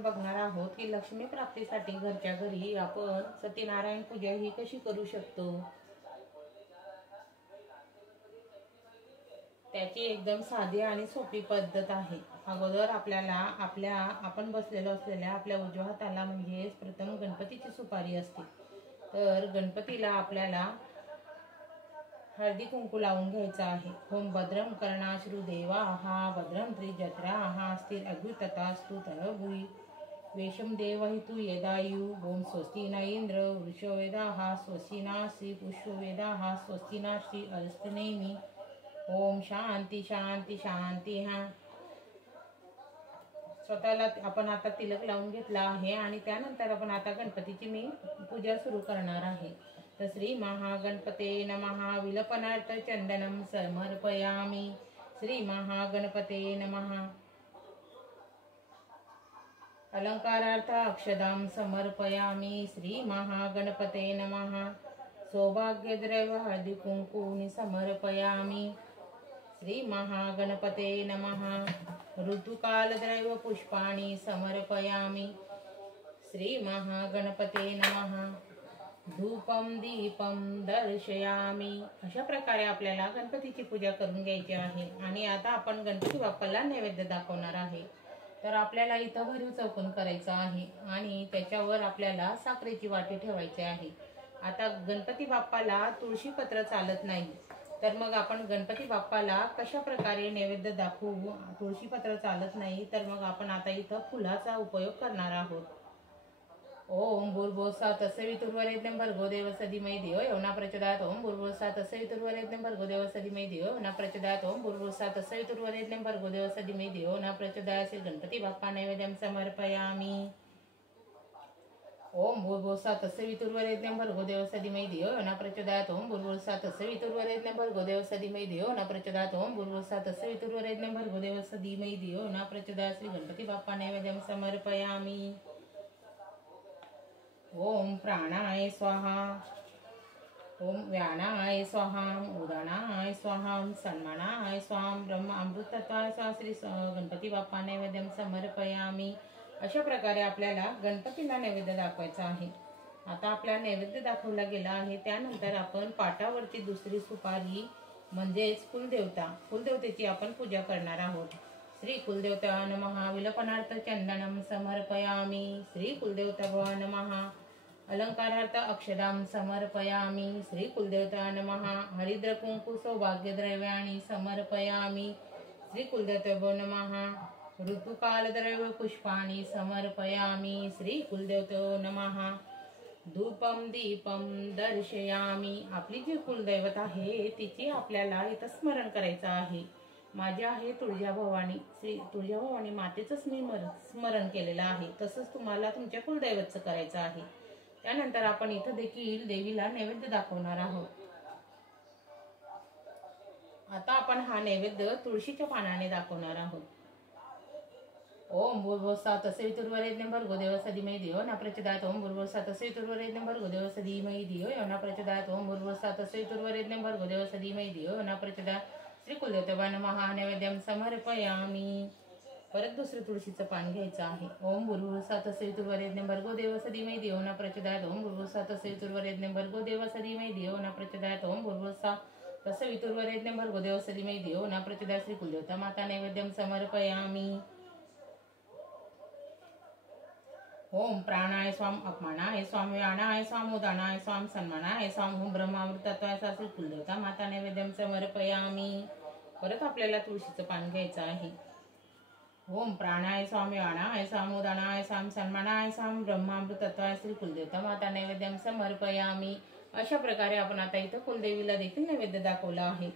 आपण बघणार आहोत की लक्ष्मी प्राप्तीसाठी घरच्या घरी आपण सत्यनारायण पूजा ही कशी करू शकतो। त्याची एकदम साधी आणि सोपी पद्धत आहे। अगोदर आपल्याला आपण बसलेलो असलेल्या आपल्या उजव्या हाताला म्हणजे प्रथम गणपतीची सुपारी असते। तर गणपतीला आपल्याला हळदी कुंकू लावून घ्यायचा आहे। ओम भद्रं कर्णाश्रु देवाः भद्रं त्रिजत्राः स्थिरैर्भुततास्तु तनभुवि वेशं देवहितु यदायु। ओम स्वस्ति न इंद्र वृषवेदाः स्वस्ति नास्ति पुष्पवेदाः स्वस्ति नास्ति अरस्तनेमि। ओम शांती शांती शांती। स्वतःला आपण आता तिलक लावून घेतला आहे आणि त्यानंतर आपण आता गणपतीची मी पूजा सुरू करणार आहे। तर श्री महागणपते नमः विलपनार्थ चंदनम समर्पयामि। श्री महागणपते नमः अलंकारार्थ अक्षदां समर्पयामि। श्री महागणपते नमः सौभाग्यद्रव्य हळदी कुंकूनि समर्पयामि। श्री महागणपते नमः ऋतुकालद्रव्य पुष्पाणि समर्पयामि। श्री महागणपते नमः धूपम दीपम दर्शयामि। अशा प्रकारे आपल्याला गणपतीची पूजा करून घ्यायची आहे। आणि आता आपण गणपती बाप्पाला नैवेद्य दाखवणार आहे। तर आपल्याला इथं भरीव चौकोन करायचा आहे आणि त्याच्यावर आपल्याला साखरेची वाटी ठेवायची आहे। आता गणपती बाप्पाला तुळशी पत्र चालत नाही, तर मग आपण गणपती बाप्पाला कशा प्रकारे नैवेद्य दाखवू। तुळशी पत्र चालत नाही तर मग आपण आता इथं फुलाचा उपयोग करणार आहोत। ओम भूर्भुवस्सुः तत्सवितुर्वरेण्यं भर्गो देवस्य धीमहि धियो यो न प्रचोदयात्। ओम भूर्भुवस्सुः तत्सवितुर्वरेण्यं भर्गो देवस्य धीमहि धियो यो न प्रचोदयात्। ओम भूर्भुवस्सुः तत्सवितुर्वरेण्यं भर्गो देवस्य धीमहि धियो यो न प्रचोदयात्। श्री गणपती बाप्पा नैवेद्यं समर्पयामि। ओम भूर्भुवस्सुः तत्सवितुर्वरेण्यं भर्गो देवस्य धीमहि धियो यो न प्रचोदयात्। ओम भूर्भुवस्सुः तत्सवितुर्वरेण्यं भर्गो देवस्य धीमहि धियो यो न प्रचोदयात्। ओम भूर्भुवस्सुः तत्सवितुर्वरेण्यं भर्गो देवस्य धीमहि धियो यो न प्रचोदयात्। श्री गणपती बाप्पा नैवेद्यं समर्पयामि। ओम प्राणाय स्वाहा। ओम व्यानाय स्वाहा उदानाय स्वाहा सन्मानाय स्वाहा ब्रह्म अमृतत्वाय स्वाहा। श्री गणपती बाप्पा नैवेद्यं समर्पयामि। अशा प्रकारे आपल्याला गणपतीला नैवेद्य दाखवायचा आहे। आता आपला नैवेद्य दाखवला गेला आहे, त्यानंतर आपण पाटावरती दुसरी सुपारी म्हणजेच कुलदेवतेची आपण पूजा करणार आहोत। श्री कुलदेवता नमः विलपनार्थ चंदनम समर्पयामि। श्री कुलदेवता नमः अलंकारार्थ अक्षदां समर्पयामि। श्री कुलदेवता नमः हरिद्र कुंकु सौभाग्यद्रव्याणि समर्पयामि। श्री कुलदेवता नमः ऋतुकालद्रव्य पुष्पाणि समर्पयामि। श्री कुलदेवता नमः धूपम दीपम दर्शयामि। आपली जी कुलदैवत आहे तिची आपल्याला इथं स्मरण करायचं आहे। माझी आहे तुळजाभवानी। श्री तुळजाभवानी मातेचंच मी स्मरण केलेलं आहे, तसंच तुम्हाला तुमच्या कुलदैवतचं करायचं आहे। त्यानंतर आपण इथं देखील देवीला नैवेद्य दाखवणार आहोत। आता आपण हा नैवेद्य तुळशीच्या पानाने दाखवणार आहोत। ओम भूर्भुवस्सुः तत्सवितुर्वरेण्यं भर्गो देवस्य धीमहि धियो यो न प्रचोदयात्। ओम भूर्भुवस्सुः तत्सवितुर्वरेण्यं भर्गो देवस्य धीमहि धियो यो न प्रचोदयात्। ओम भूर्भुवस्सुः तत्सवितुर्वरेण्यं भर्गो देवस्य धीमहि धियो यो न प्रचोदयात्। श्री कुलदेवताय नमः नैवेद्यं समर्पयामि। परत दुसरं तुळशीचं पान घ्यायचं आहे। ओम भूर्भुवस्सुः तत्सवितुर्वरेण्यं भर्गो देवस्य धीमहि धियो यो न प्रचोदयात्। ओम भूर्भुवस्सुः तत्सवितुर्वरेण्यं भर्गो देवस्य धीमहि धियो यो न प्रचोदयात्। ओम भूर्भुवस्सुः तत्सवितुर्वरेण्यं भर्गो देवस्य धीमहि धियो यो न प्रचोदयात्। श्री कुलदेवता माता नैवेद्यं समर्पयामि। ओम प्राणाय स्वाम अपमानाय स्वाम व्यानाय स्वाम उदानाय स्वाम सन्मानाय स्वाम ओम ब्रह्मामृतत्वाय स्वाहा। श्री कुलदेवता माता नैवेद्यं समर्पयामि। परत आपल्याला तुळशीचं पान घ्यायचं आहे। ओम प्राणाय स्वाम व्यानाय स्वाम उदानाय स्वाम सन्मानाय स्वाम ब्रह्मामृतत्वाय। श्री कुलदेवता माता नैवेद्यं समर्पयामि। अशा प्रकारे आपण आता इथं कुलदेवीला देखील नैवेद्य दाखवला आहे।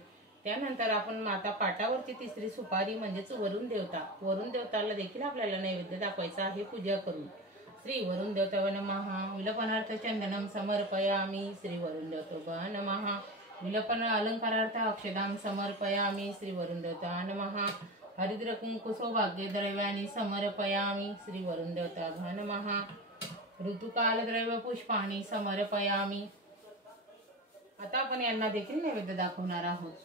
त्यानंतर आपण माता पाटावरची तिसरी सुपारी म्हणजेच वरुण देवताला देखील आपल्याला नैवेद्य दाखवायचा आहे पूजा करून। श्री वरुण देवताय नमः विलपनार्थ चंदनम समर्पयामि। श्री वरुण देवताय नमः विलपन अलंकारार्थ अक्षदां समर्पयामि। श्री वरुण देवताय नमः हरिद्र कुंकु सौभाग्यद्रव्याणि समर्पयामि। श्री वरुण देवताय नमः ऋतुकालद्रव्य पुष्पाणि समर्पयामि। आता आपण यांना देखील नैवेद्य दाखवणार आहोत।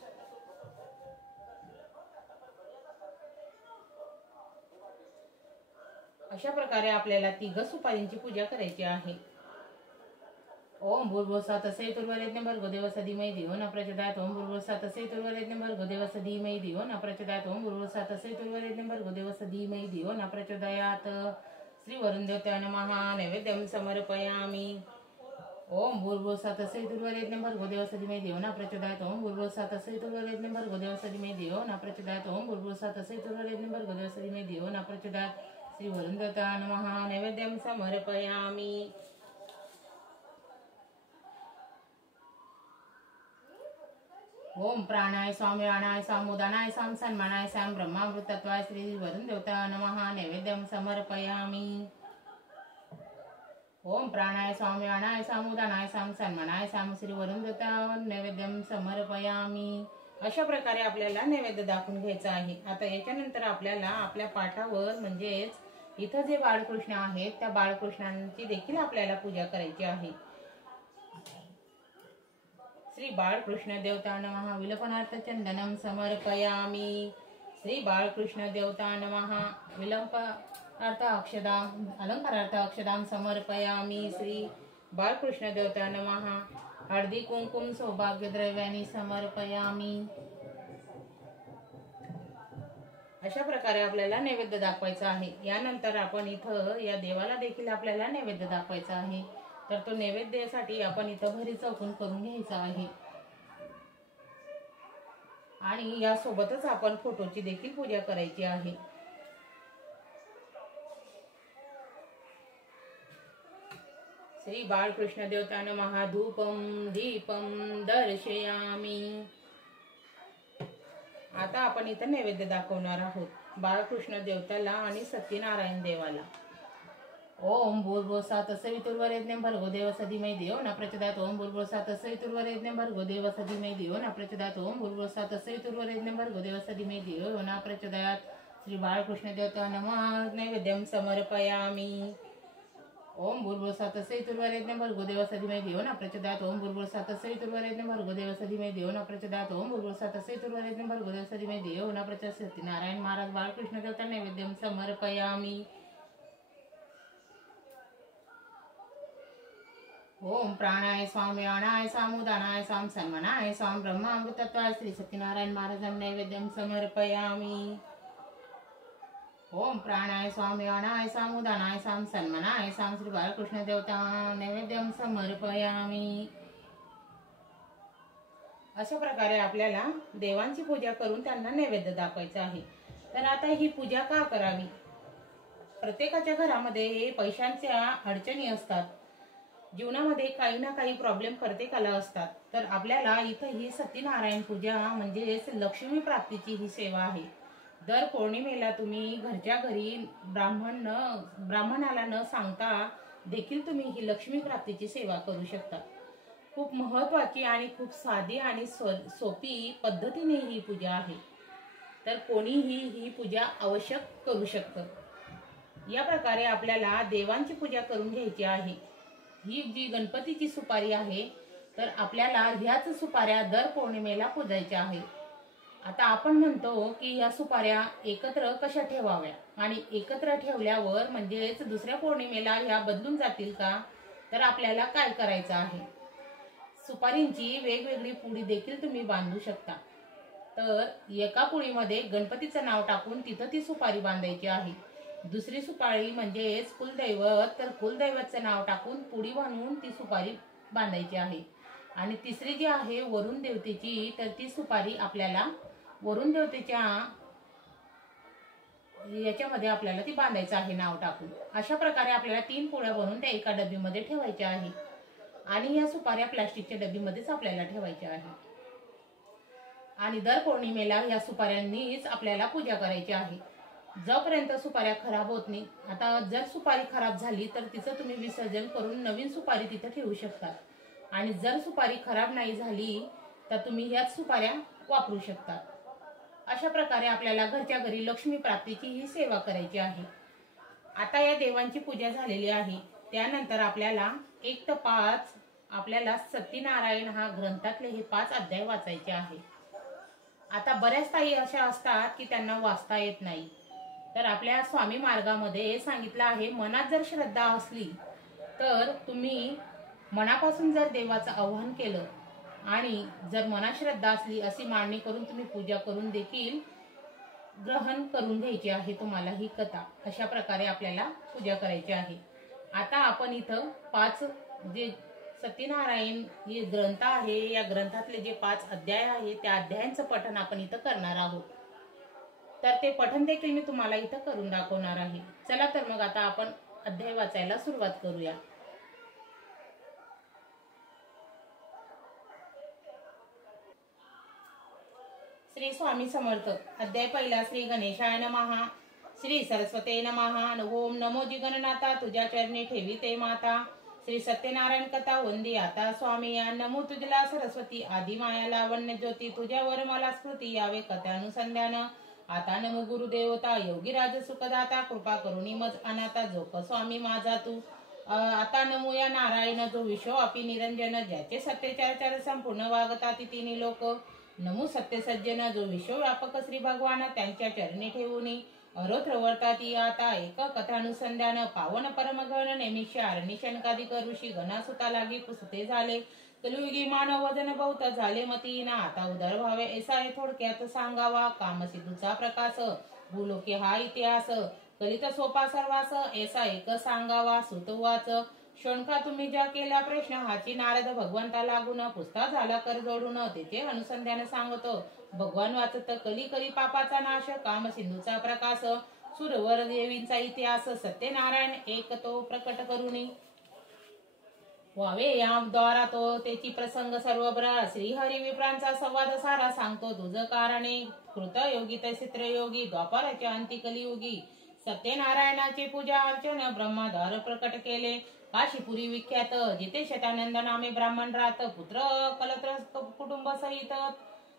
अशा प्रकारे आपल्याला 3 सुपारींची पूजा करायची आहे. ओम भूर्भुवः तस्य तुर्वरेण्यं भर्गो देवस्य धीमहि धियो न प्रचोदयात्. ओम भूर्भुवः तस्य तुर्वरेण्यं भर्गो देवस्य धीमहि धियो न प्रचोदयात्. ओम भूर्भुवः तस्य तुर्वरेण्यं भर्गो देवस्य धीमहि धियो न प्रचोदयात्. श्री वरुण देवताय नमः. नैवेद्यं समर्पयामि. ओम भूर्भुवः तस्य तुर्वरेण्यं भर्गो देवस्य धीमहि धियो न प्रचोदयात्. ओम भूर्भुवः तस्य तुर्वरेण्यं भर्गो देवस्य धीमहि धियो न प्रचोदयात्. ओम भूर्भुवः तस्य तुर्वरेण्यं भर्गो देवस्य धीमहि धियो न प्रचोदयात्. श्री वरुण देवताय नमः. नैवेद्यं समर्पयामि. ओम प्राणाय स्वाम व्यानाय स्वाम उदानाय स्वाम सन्मानाय स्वाम ब्रह्मामृतत्वाय श्री वरुण देवताय नमः. नैवेद्यं समर्पयामि. ओम प्राणाय स्वाम व्यानाय स्वाम उदानाय स्वाम सन्मानाय स्वाम श्री वरुण देवताय नैवेद्यं समर्पयामि. अशा प्रकारे आपल्याला नैवेद्य दाखवून घ्यायचा आहे. आता याच्यानंतर आपल्याला आपल्या पाठावर म्हणजेच इथं जे बाळकृष्ण आहेत त्या बाळकृष्णांची देखील आपल्याला पूजा करायची आहे. श्री बाळकृष्ण देवताय नमः. विलपनार्थ चंदनं समर्पयामि. श्री बाळकृष्ण देवताय नमः. विलपनार्थ अक्षदां अलंकारार्थ अक्षदां समर्पयामि. श्री बाळकृष्ण देवताय नमः. हळदी कुंकुम सौभाग्य द्रव्यानी समर्पयामि. अशा प्रकारे आपल्याला नैवेद्य दाखवायचा आहे. यानंतर आपण इथं या देवाला देखील आपल्याला नैवेद्य दाखवायचा आहे. तर तो नैवेद्यासाठी आपण इथं घरी चौकून करून घ्यायचा आहे. आणि यासोबतच आपण फोटोची देखील पूजा करायची आहे. श्री बाळकृष्ण देवताय नमः. धूपम दीपम दर्शयामि. आता आपण इथं नैवेद्य दाखवणार आहोत बाळकृष्ण देवताला आणि सत्यनारायण देवाला. ओम भूर्भुवः तस्य वितुर्वरेण्यं भर्गो देवस्य धीमहि धियो न प्रचोदयात्. ओम भूर्भुवः तस्य वितुर्वरेण्यं भर्गो देवस्य धीमहि धियो न प्रचोदयात्. ओम भूर्भुवः तस्य वितुर्वरेण्यं भर्गो देवस्य धीमहि धियो न प्रचोदयात्. श्री बाळकृष्ण देवताय नमः. नैवेद्यं समर्पयामि. ओम भूर्भुवः तस्य वितुर्वरेण्यं भर्गो देवस्य धीमहि धियो न प्रचोदयात्. ओम भूर्भुवः तस्य वितुर्वरेण्यं भर्गो देवस्य धीमहि धियो न प्रचोदयात्. ओम भूर्भुवः तस्य वितुर्वरेण्यं भर्गो देवस्य धीमहि धियो न प्रचोदयात्. सत्यनारायण महाराज बाळकृष्ण देवताय नैवेद्यं समर्पयामि. ओम प्राणाय स्वाम व्यानाय स्वाम उदानाय स्वाम सन्मानाय स्वाम ब्रह्मामृतत्वाय श्री सत्यनारायण महाराजांना नैवेद्यं समर्पयामि. ओम प्राणाय स्वाम व्यानाय स्वाम उदानाय स्वाम सन्मानाय स्वाम श्री बाळकृष्ण देवतांना नैवेद्यं समर्पयामि. अशा प्रकारे आपल्याला देवांची पूजा करून त्यांना नैवेद्य दाखवायचा आहे. तर आता ही पूजा का करावी? प्रत्येकाच्या घरामध्ये पैशांच्या अडचणी असतात. जीवनामध्ये काही ना काही प्रॉब्लेम प्रत्येकाला असतात. तर आपल्याला इथं ही सत्यनारायण पूजा म्हणजेच लक्ष्मी प्राप्तीची ही सेवा आहे. दर पौर्णिमेला तुम्ही घरच्या घरी ब्राह्मणाला न सांगता देखील तुम्ही ही लक्ष्मी प्राप्तीची सेवा करू शकता. खूप महत्त्वाची आणि खूप साधी आणि सोपी पद्धतीने ही पूजा आहे. तर कोणीही ही पूजा आवश्यक करू शकतं. या प्रकारे आपल्याला देवांची पूजा करून घ्यायची आहे. ही जी गणपतीची सुपारी आहे तर आपल्याला ह्याच सुपाऱ्या दर पौर्णिमेला पूजायच्या आहे. आता आपण म्हणतो की ह्या सुपाऱ्या एकत्र कशा ठेवाव्या आणि एकत्र ठेवल्यावर म्हणजेच दुसऱ्या पौर्णिमेला ह्या बदलून जातील का? तर आपल्याला काय करायचं आहे? सुपारींची वेगवेगळी पुडी देखील तुम्ही बांधू शकता. तर एका पुडीमध्ये गणपतीचं नाव टाकून तिथं ती सुपारी बांधायची आहे. दुसरी सुपारी म्हणजेच कुलदैवत, तर कुलदैवतचं नाव टाकून पुडी बांधून ती सुपारी बांधायची आहे. आणि तिसरी जी आहे वरुण देवतेची, तर ती सुपारी आपल्याला वरुण देवतेच्या याच्यामध्ये आपल्याला ती बांधायचं आहे नाव टाकून. अशा प्रकारे आपल्याला 3 पोळ्या बनवून त्या एका डब्बीमध्ये ठेवायच्या आहे. आणि या सुपाऱ्या प्लास्टिकच्या डब्बीमध्येच आपल्याला ठेवायच्या आहे. आणि दर पौर्णिमेला या सुपाऱ्यांनीच आपल्याला पूजा करायची आहे. जोपर्यंत सुपाऱ्या खराब होत नाही. आता जर सुपारी खराब झाली तर तिचं तुम्ही विसर्जन करून नवीन सुपारी तिथे ठेवू शकता. आणि जर सुपारी खराब नाही झाली तर तुम्ही ह्याच सुपाऱ्या वापरू शकता. अशा प्रकारे आपल्याला घरच्या घरी लक्ष्मी प्राप्तीची ही सेवा करायची आहे. आता या देवांची पूजा झालेली आहे. त्यानंतर आपल्याला 1 ते 5 आपल्याला सत्यनारायण हा ग्रंथातले हे 5 अध्याय वाचायचे आहे. आता बऱ्याच ताई अशा असतात की त्यांना वाचता येत नाही. तर आपल्या स्वामी मार्गामध्ये सांगितलं आहे, मनात जर श्रद्धा असली तर तुम्ही मनापासून जर देवाचं आवाहन केलं आणि जर मनात श्रद्धा असली अशी मांडणी करून तुम्ही पूजा करून देखील ग्रहण करून घ्यायची आहे तुम्हाला ही कथा. अशा प्रकारे आपल्याला पूजा करायची आहे. आता आपण इथं 5 जे सत्यनारायण हे ग्रंथ आहे, या ग्रंथातले जे 5 अध्याय आहे त्या अध्यायांचं पठण आपण इथं करणार आहोत. तर ते पठण देखील मी तुम्हाला इथं करून दाखवणार आहे. चला तर मग आता आपण अध्याय वाचायला सुरुवात करूया. श्री स्वामी समर्थ. अध्याय पहिला. श्री गणेशाय नमः. श्री सरस्वते नमः. ओम नमो जिगणनाथा, तुझ्या चरणी ठेवी ते माता. श्री सत्यनारायण कथा वंदी आता स्वामी या. नमो तुझला सरस्वती, आदि माया लावण्य ज्योती. तुझ्यावर मला स्मृती यावे कथानुसंधान. आता नमो गुरुदेवता, योगीराज सुखदाता. कृपा करुणी मज अनाथा, जोक स्वामी माझा तू. आता नमो या नारायण, जो विश्वव्यापी निरंजन. ज्याचे सत्यचार संपूर्ण वागता तिन्ही लोक. नमो सत्य सज्जन, जो विश्वव्यापक श्री भगवान. त्यांच्या चरणी ठेवूनी अरोत्र वर्ताती आता. एक कथानुसंधान. पावन परमगण नेमिषार निशनकाधिक ऋषी गणासुता लागी पुसते झाले. कलियुगी मानव वजन बहुत झाले मतीना. आता उदर व्हावे ऐसा थोडक्यात सांगावा. कामसिद्धूचा प्रकाश भूलोके हा इतिहास. कलित सोपा सर्वास ऐसा एक सांगावा. सुतवाच शोणका तुम्ही ज्या केला प्रश्न, हाची नारद भगवंता लागून. पुसता झाला कर जोडून, तेथे अनुसंधान सांगतो. भगवान वाचत कली कली पापाचा नाश. काम सिंधूचा प्रकाश सुरवर देवींचा इतिहास. सत्यनारायण एक तो प्रकट करुणी. व्हावे या द्वारा तो त्याची प्रसंग सर्व बरा. श्रीहरी विप्रांचा संवाद सारा सांगतो तुझ कारणे. कृत योगी तैसित्र योगी, द्वापराच्या अंती कलियुगी. सत्यनारायणाची पूजा अर्चन ब्रह्मद्वार प्रकट केले. काशीपुरी विख्यात, जिथे शतानंद नामे ब्राह्मण राहत. पुत्र कलत्र कुटुंब सहित,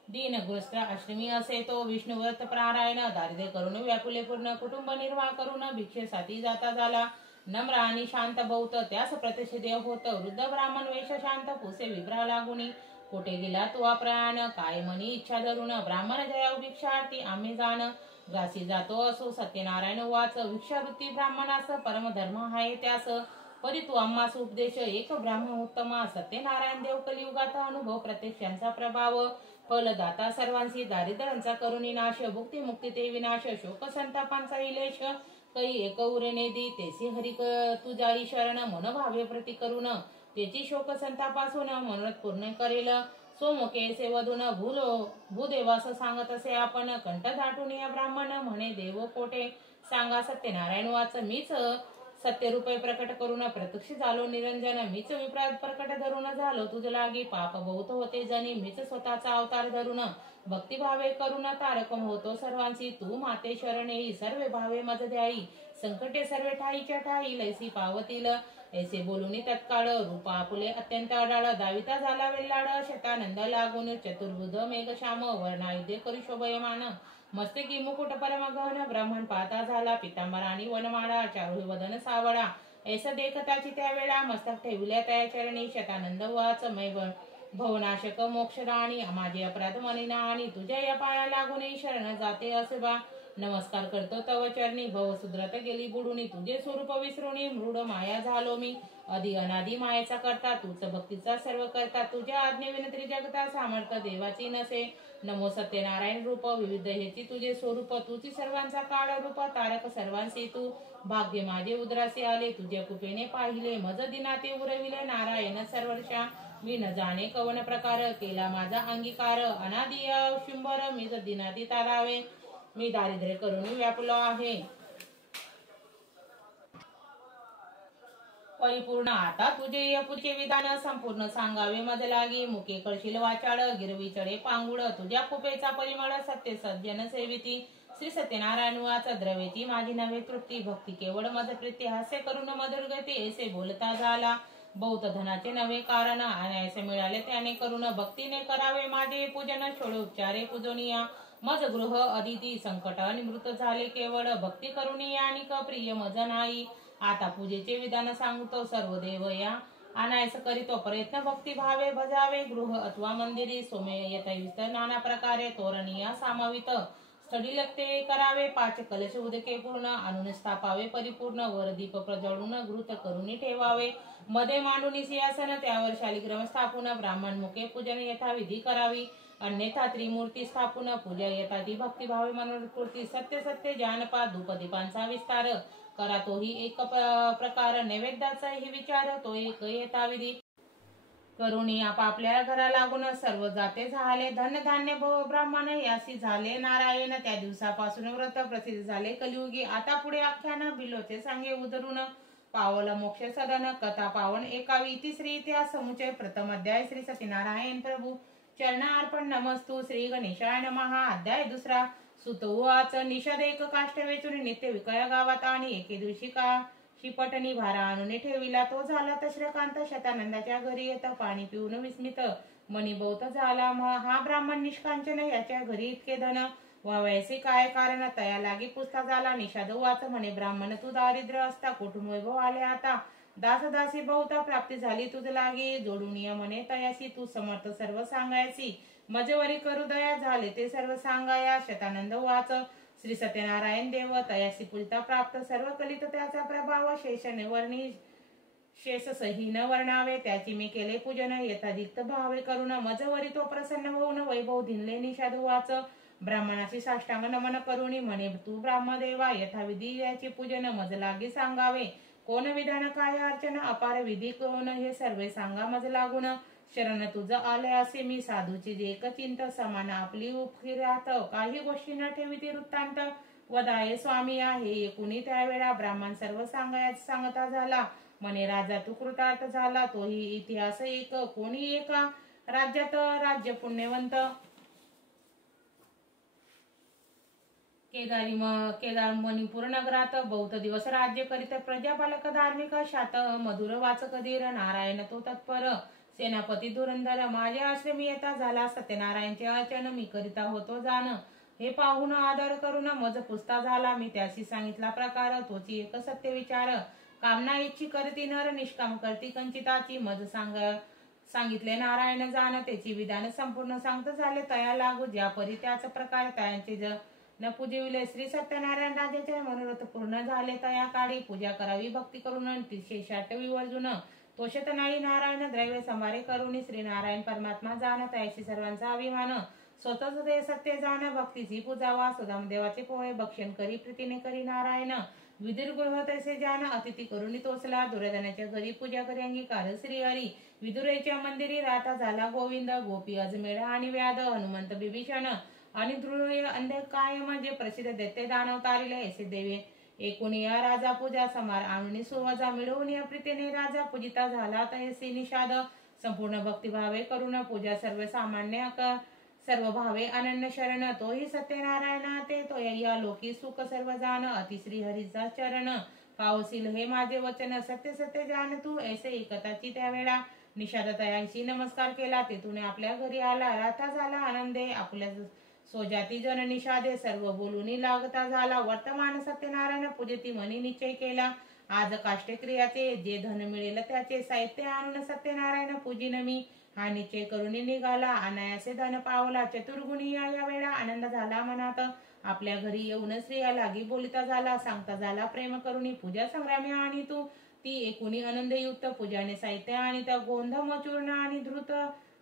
दीनग्रस्त अष्टमी असे तो. विष्णुव्रत पारायण, दारिद्र्य करून व्याकुले पूर्ण. कुटुंब निर्वाह करून भिक्षेसाठी जाता झाला. नम्र आणि शांत बहुत, त्यास प्रतिषेध होत. वृद्ध ब्राह्मण वेश शांत, पुसे विप्रा लागुनी. कोठे गेला तुवा प्रयाण, काय मनी इच्छा धरून. ब्राह्मण जया भिक्षार्थी आम्ही जाण. ग्रासी जातो असो सत्यनारायण वाच. भिक्षावृत्ती ब्राह्मणास परमधर्म आहे त्यास. परी तू आम्हास उपदेश एक ब्राह्मण उत्तमा. सत्यनारायण देव कलियुगात अनुभव प्रत्यक्षांचा प्रभाव. फलदाता सर्वांशी, दारिद्र्यांचा करुणी नाश. भुक्ती मुक्ती ते विनाश, शोक संतापांचा इलेश. काही एक उरणे दी, तेसी हरी तुझारी शरण. मन भावे प्रति करून, त्याची शोक संतापासून मनोरथ पूर्ण करेल. सोमके सेवधून भूदेवास सांगत असे आपण. कंठ दाटून या ब्राह्मण म्हणे देव कोठे. सांगा सत्यनारायण वाच. मीच सत्यरूपे प्रकट करून प्रत्यक्ष झालो निरंजन. मीच विप्रात प्रकट धरून झालो तुझ लागी. पाप बहुत होते जनी, मीच स्वतःचा अवतार धरून. भक्तिभावे करून तारकम होतो सर्वांशी. तू माते शरण येई, सर्वे भावे मज द्याई. संकटे सर्वे ठाईच्या ठाई, लैसी पावतील. ऐसे बोलूनी तत्काळ, रूप आपुले अत्यंत अडाळ. दाविता झाला वेल्लाड, शतानंद लागून. चतुर्भुज मेघश्याम, वर्णायुधे करू शोभयमान. मस्तकी मुकुट परम गहन, ब्राह्मण पाहता झाला. पितांबर आणि वनमाळा, चारुही वदन सावळा. ऐसा देखताची त्यावेळा, मस्तक ठेवल्या त्या चरणी. शतानंद वाच. मै भवनाशक मोक्षदाणी, माझे अपराध मनिना. आणि तुझ्या या पाया लागून शरण जाते असे बा. नमस्कार करतो तव चरणी, भव सुद्रत गेली बुडुनी. तुझे स्वरूप विसरुनी, मृड माया झालो मी. आदि अनादि मायेचा करता, तूच भक्तीचा सर्व करता. तुझ्या आज्ञे विनत्री जगता, सामर्थ देवाची नसे. नमो सत्यनारायण रूप, विविध हेची तुझे स्वरूप. तुझी सर्वांचा काळ रूप, तारक सर्वांशी तू. भाग्य माझे उदरासे आले, तुझ्या कृपेने पाहिले. मज दिनाते उरविले नारायण सर्वर्षा. मी न जाणे कवन प्रकार, केला माझा अंगीकार. अनादि शुंभर, मीच दिनाती तारावे. मी दारिद्र्य करून व्यापलो आहे. परिपूर्ण आता तुझे या पुढचे विधान संपूर्ण सांगावे मज लागी. मुके करशील वाचाळ, गिरवी चढे पांगुळ. तुझ्या कुपेचा परिमळ, सत्य सज्जन सेविती. श्री सत्यनारायण वाच. द्रव्याची माझी नव्हे तृप्ती, भक्ती केवळ मज प्रीती. हास्य करून मधुरगती, ऐसे बोलता झाला. बहुत धनाचे नव्हे कारण, अनायासे मिळाले त्याने करून. भक्तीने करावे माझे पूजन, छोड उपचारे पूजनिया. मज गृह अदिती, संकट निमृत झाले केवळ. भक्ती करुणी आणि प्रिय मज नाही. आता पूजेचे विधान सांगतो सर्व देव या. अनायास करीतो प्रयत्न, भक्ती भावे भजावे. गृह अथवा मंदिरी, सोमे यथविस्त नाना प्रकारे. तोरणीया सामावित, स्थळी लगते करावे 5 कलश उदके पूर्ण आणून स्थापावे परिपूर्ण वर दीप प्रज्वलून घृत करून ठेवावे मध्ये मांडून सिंहासन त्यावर शालिग्राम स्थापून ब्राह्मण मुखे पूजन यथाविधी करावी अन्यथा त्रिमूर्ती स्थापून पूजा यथाती भक्तिभावे मनोकृती सत्य सत्य जानपा धूपदीपांचा विस्तार करा तोही एक प्रकार नैवेद्याचाही विचार तो एक यथाविधी करुणी आपापल्या घरा लागून सर्व जाते झाले धन धान्य ब्राह्मण यासी झाले नारायण त्या दिवसापासून व्रत प्रसिद्ध झाले कलियुगी आता पुढे आख्यान बिलोचे सांगे उदरून पावल मोक्ष सदन कथा पावन एकावी तिसरी इतिहास समुचय प्रथम अध्याय श्री सत्यनारायण प्रभू चरणार्पण नमस्तु श्री गणेशाय नमः अध्याय दुसरा सुत उवाच निषद एक काष्ट वेचून नित्य विकया गावात आणि एके दिवशी का शिपटणी भारा आणून ठेविला तो झाला तश्रकांत शतानंदाच्या घरी येता पाणी पिऊन विस्मित मणिबौत झाला हा ब्राह्मण निष्कांचन याच्या घरी इतके धन व्हावयाचे काय कारण तया लागी पुसता झाला निषाद वाच म्हणे ब्राह्मण तू दारिद्र्य असता कुटुंब वैभव आले आता दासदासी बहुता प्राप्ती झाली तुझ लागी जोडून म्हणे तयासी तू समर्थ सर्व सांगायची मजवरी करू दया झाले ते सर्व सांगाया शतानंद वाच श्री सत्यनारायण देव तयासी पूजिता प्राप्त सर्व कलित त्याचा प्रभाव शेष निवर्णी शेष सही न वर्णावे त्याची मी केले पूजन यथाधिक्त भावे करून मजवरी तो प्रसन्न होऊन वैभव धिनले निषाद वाच ब्राह्मणाची साष्टांग नमन करुणी म्हणे तू ब्राह्मदेवा यथाविधी याचे पूजन मज लागी सांगावे कोण विधान काय अर्चना अपार विधी कोण हे सर्वे सांगा मज लागून शरण तुझ आले असे मी साधूची जे एक चिंत समान आपली उपकिरात काही गोष्टी न ठेविती वृत्तांत वदाये स्वामी आहे एकूणी त्यावेळा ब्राह्मण सर्व सांगता झाला म्हणे राजा तू कृतार्थ झाला तोही इतिहास एक कोणी एका राज्यात राज्य पुण्यवंत केदार मणिपूर नगरात बहुत दिवस राज्य करीत प्रजापालक धार्मिक शात मधुर वाचक धीर नारायण तो तत्पर सेनापती धुरंधर माझ्या आश्रमी येता झाला सत्यनारायणचे अर्चन मी करिता होतो जाण हे पाहून आदर करून मज पुसता झाला मी त्याशी सांगितला प्रकार तोची एक सत्य विचार कामना इच्छी करती नर निष्काम करती कंचिताची मज सांगितले नारायण जाण त्याची विधान संपूर्ण सांगत झाले तया लागू ज्या परी त्याच प्रकार त्यांचे न पूजविले श्री सत्यनारायण राजाचे मनोरथ पूर्ण झाले तया काळी पूजा करावी भक्ती करून शेषाट विवर्जून तोषत नाही नारायण द्रव्य समारे करुणी श्री नारायण परमात्मा जाण तयाशी सर्वांचा अभिमान स्वतःच ते सत्य जाण भक्तीची पूजावा सुदामदेवाचे पोहे भक्षण करी प्रीतीने करी नारायण विदुर गृह तैसे जाण अतिथी करुणी तोसला दुर्योधनाच्या घरी पूजा करी अंगीकार श्रीहरी विदुरेच्या मंदिरी राहता झाला गोविंद गोपी अजमेळ आणि व्याध हनुमंत बिभीषण आणि ध्रुव अंधे काय म्हणजे प्रसिद्ध दैत्य दानव तारिले ऐसे देवे एकूण या राजा पूजा समार आणून सुवजा मिळवून या प्रीतीने राजा पूजिता झाला तैसी निषाद संपूर्ण भक्तिभावे करून पूजा सर्वसामान्य सर्व भावे अनन्य शरण तोही सत्यनारायण ते तो या लोकी सुख सर्व जाण अतिश्री हरीचा चरण पावसील हे माझे वचन सत्य सत्य जाण तू ऐसे एकताची त्यावेळा निषाद तयांशी नमस्कार केला तेथून आपल्या घरी आला राथा झाला आनंदे आपल्या सोजाती जन निषादे सर्व बोलूनी लागता झाला वर्तमान सत्यनारायण पूजेती मनी निश्चय केला आज काष्टे क्रियाचे जे धन मिळेल त्याचे साहित्य आणून सत्यनारायण पूजिन मी हा निश्चय करून निघाला अनायासे धन पावला चतुर्गुणी या वेळा आनंद झाला मनात आपल्या घरी येऊन स्त्रिया लागी बोलिता झाला सांगता झाला प्रेम करुणी पूजा संग्रामी आणि तू ती एकूणी आनंदयुक्त पूजाने साहित्य आणि त्या गोंधम चूर्ण आणि धृत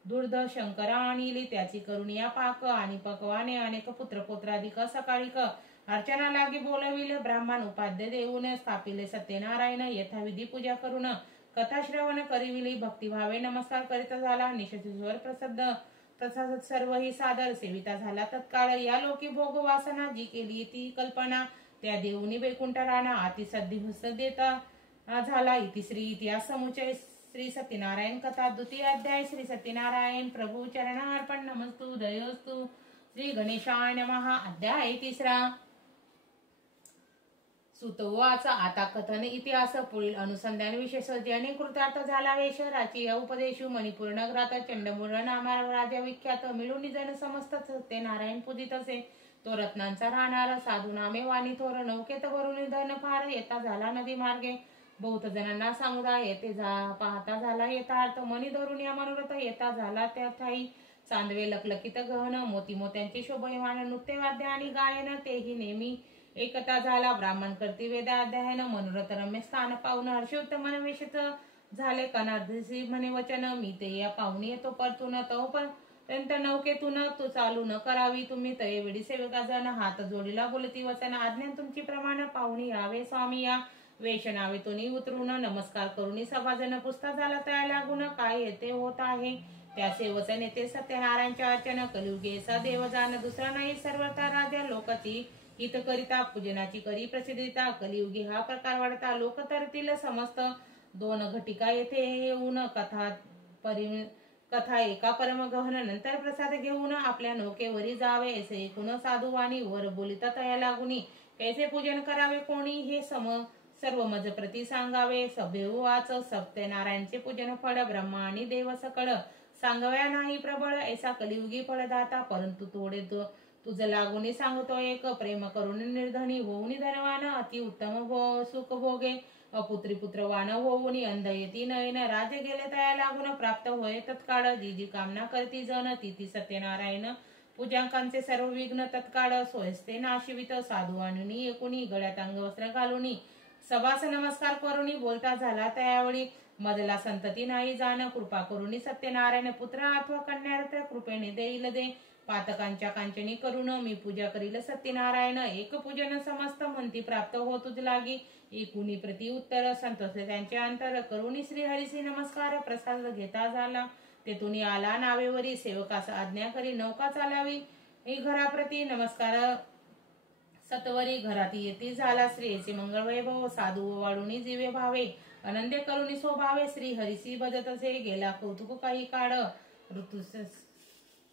दुर्ध शंकरा आणली त्याची करुणिया पाक आणि पकवाने अनेक पुत्रपुत्राधिक सकाळिक अर्चना लागी बोलविले ब्राह्मण उपाध्य देऊन स्थापिले सत्यनारायण यथाविधी पूजा करून कथा श्रवण करिविली भक्तिभावे नमस्कार करीत झाला निशस्वर प्रसाद सर्वही सादर सेविता झाला तत्काळ या लोकी भोग वासना जी केली ती कल्पना त्या देऊनी वैकुंठ राणा अति सद्दिवस देता झाला इतिश्री इतिहास समुचय श्री सत्यनारायण कथा द्वितीय अध्याय श्री सत्यनारायण प्रभू चरणार्पण नमस्तु दयोस्तु श्री गणेशाय नमः अध्याय तिसरा सुतवाच आता कथन इतिहास पुढील अनुसंधान विशेष ज्याने कृतार्थ झाला वेशराची या उपदेशू मणिपूर नगरात चंडमूळ नामा राजा विख्यात मिळून जन समस्त सत्यनारायण पूजित असे तो रत्नांचा राहणार साधू नामे वाणी थोर नौकेत वरून धन फार येता झाला नदी मार्गे बहुत जणांना समुदाय येते पाहता झाला येता अर्थ मनी धरून या मनोरथ येता झाला त्या ठाई चांदवे लखलखित गहन मोती मोत्यांची शोभयमान नृत्यवाद्य आणि गायन तेही नेहमी एकता झाला. ब्राह्मण करती वेदाध्ययन मनोरथ रम्य स्थान पाहून हर्षोत्तमन वेशच झाले. कनार्दसी म्हणे वचन मी ते या पाहुणी येतो परतून तोपर्यंत नौकेतून तू चालू न करावी तुम्ही तये वेळी सेवका जण हात जोडीला बोलती वचन आज्ञा तुमची प्रमाण पाहुणी यावे स्वामी या वेश नावे तुनी उतरून नमस्कार करून सभाजन पुस्ता झाला त्या लागून काय येते होत आहे त्याचे वचन येते सत्यनारायणचे अर्चन कलियुगे स देव जाण दुसरा नाही सर्वता राजा लोकाची हित करिता पूजनाची करी प्रसिद्धिता कलियुगी हा प्रकार वाढता लोक तरतील समस्त 2 घटिका येथे येऊन कथा एका परम गहन नंतर प्रसाद घेऊन आपल्या नौकेवरी जावे असे एकूण साधुवाणी वर बोलिता तया लागुनी कैसे पूजन करावे कोणी हे सर्व मज प्रती सांगावे. सभेवाच सत्यनारायणचे पूजन फळ ब्रह्मा आणि देव सकळ सांगव्या नाही प्रबळ ऐसा कलियुगी फळदाता परंतु थोडे तुझ लागून सांगतो एक प्रेम करून निर्धनी होऊन धनवान अति उत्तम सुख भोगे अपुत्री पुत्रवान होऊन अंध येती नयन राजे गेले तया लागून प्राप्त होय तत्काळ जी जी कामना करती जन ती सत्यनारायण पूजांकांचे सर्व विघ्न तत्काळ सोयस्ते नाशिवित साधू आणुनी एकुणी गळ्यात अंगवस्त्र घालुनी सभास नमस्कार करुणी बोलता झाला त्यावेळी मजला संतती नाही जाण कृपा करुणी सत्यनारायण पुत्र अथवा कन्यारथ कृपेने देईल दे पातकांच्या कांचनी करून मी पूजा करील सत्यनारायण एक पूजन समस्त म्हणती प्राप्त हो तुझ लागी एकुणी प्रति उत्तर संतोषले त्यांचे अंतर करुणी श्री हरिसी नमस्कार प्रसाद घेता झाला तेथून आला नावेवरी सेवकास आज्ञा करी नौका चालावी घराप्रती नमस्कार सत्वरी घरात येती झाला श्रीचे मंगळ वैभव साधू वाढुनी जीवे भावे अनंदे करुणी स्वभावे श्री हरिसी भजत असे गेला कौतुक काही काळ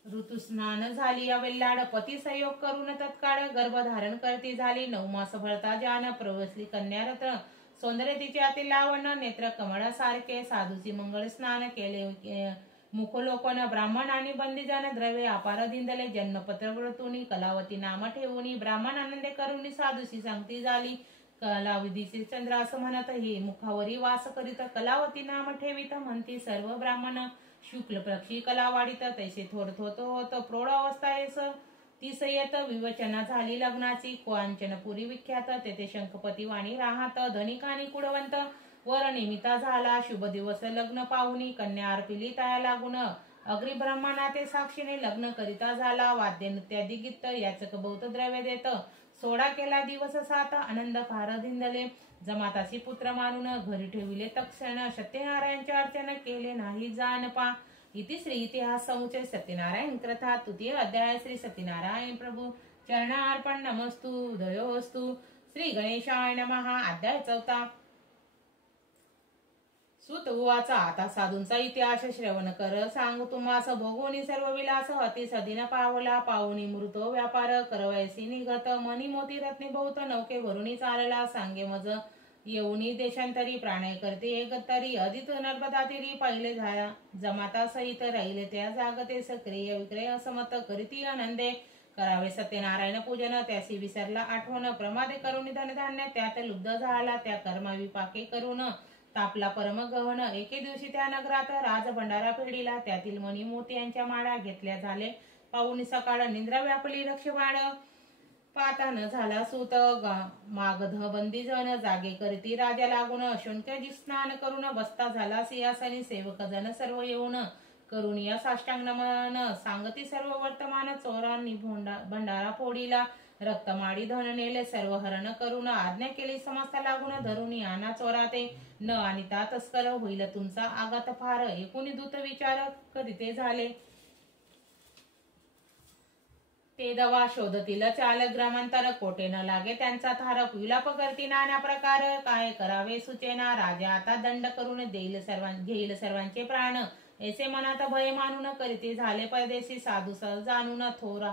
ऋतुस्नान झाली अवेल्लाड पती संयोग करून तत्काळ गर्भधारण करती झाली 9 मास भरता जान प्रवसली कन्यारत्न सौंदर्य तिचे अति लावण नेत्र कमळासारखे साधूची मंगळ स्नान केले मुखलोकन ब्राह्मण आणि बंदीजन द्रव्य अपार दिंदले जन्मपत्र व्रतुनी कलावती नाम ठेवूनी ब्राह्मण आनंदे करुणी साधूची सांगती झाली कलाविधीचे चंद्र असं म्हणत ही मुखावरी वास करीत कलावती नाम ठेवित म्हणती सर्व ब्राह्मण शुक्ल पक्षी कला वाढीत तैसे थोडत होत प्रौढ अवस्था येस तीस येत विवचना झाली लग्नाची कांचनपुरी विख्यात तेथे शंखपती वाणी राहत धनिक आणि कुडवंत वर निमित्ता झाला शुभ दिवस लग्न पाहुणी कन्या अर्पिली तया लागून अग्री ब्राह्मणा ते साक्षीने लग्न करिता झाला वाद्य नृत्यादी गीत याचक बहुत द्रव्य देत सोडा केला दिवस 7 आनंद फार धिंदले जमातासी पुत्र मानून घरी ठेविले तक्षण सत्यनारायणचे अर्चन केले नाही जानपा इति श्री इतिहास समुचय सत्यनारायण कथा तृतीय अध्याय श्री सत्यनारायण प्रभु चरणार्पण नमस्तु दयोस्तु श्री गणेशाय नमः अध्याय 4 सुत उवाचा आता साधूंचा इतिहास श्रवण कर सांग तुम्हास भोगोनी सर्व विलास अति सदिन पावला पाहुनी मृत व्यापार करवयसी निघत मनी मोती रत्ने बहुत नौके भरुनी चालला सांगे मज येऊनी देशांतरी प्राणय करते एकतरी अधित नर्मदा तीरी पहिले झाला जमाता सहित राहिले त्या जागते सक्रिय विक्रय असमत करीती आनंदे करावे सत्यनारायण पूजन त्यासी विसरला आठवण प्रमादे करून धनधान्य त्यात लुब्ध झाला त्या कर्मा विपाके करून तापला परम गहन एके दिवशी त्या नगरात राज भंडारा फेडीला त्यातील मणी मोत्यांच्या माळा घेतल्या झाले पाहुणी सकाळ निंद्रा व्यापली लक्षबाळ पाता न झाला सूत मागध बंदी जन जागे करती राजा लागून अशुंक्य स्नान करून बसता झाला सिंहासनी सेवक जन सर्व येऊन करून या साष्टांग नमन सांगती सर्व वर्तमान चोरांनी भंडारा फोडीला रक्तमाडी धन नेले सर्व हरण करून आज्ञा केली समस्त लागून धरून आणा चोराते न आणिता तस्कर होईल तुमचा आघात फार एकूणी दूत विचार करीते झाले ते दवा शोधतील चाल ग्रामांतर कोटे न लागे त्यांचा थारक विलाप करती नाना प्रकार काय करावे सुचेना राजा आता दंड करून घेईल सर्वांचे प्राण ऐसे मनात भय मानून करीते झाले परदेशी साधू जाणून थोर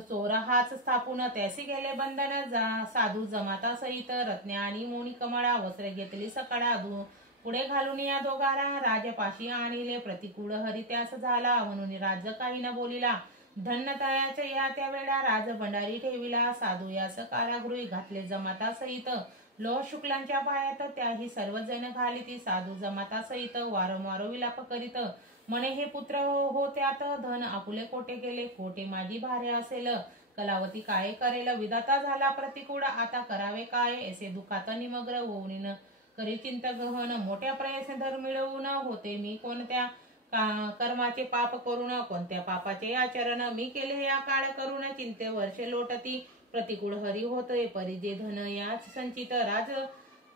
चोर हाच स्थापून त्यासी गेले बंधन साधू जमाता सहित रत्ने आणि मोनी कमळा वस्त्र घेतली सकाळा पुढे घालून या दोघाला राजपाशी आणले प्रतिकूळ हरी त्यास झाला म्हणून राज्य काही न बोलिला धन्यतायाच्या या त्या वेळा राज भंडारी ठेविला साधू यास कारागृही घातले जमाता सहित लोह शुक्लांच्या पायात त्याही सर्वजण घालिती साधू जमाता सहित वारंवार विलाप करीत म्हणे हे पुत्र हो त्यात धन आपुले कोटे गेले, कोटे माझी भारे असेल, कलावती काय करेल, विधाता झाला प्रतिकूळ, आता करावे काय, ऐसे दुखात निमग्न होऊन करी चिंता गहन, मोठ्या प्रयत्न धर मिळवून, होते मी कोणत्या कर्माचे पाप करून, कोणत्या पापाचे आचरण मी केले या काळ करून, चिंते वर्षे लोटती प्रतिकूळ हरी होतोय, परिजे धन या संचित, राज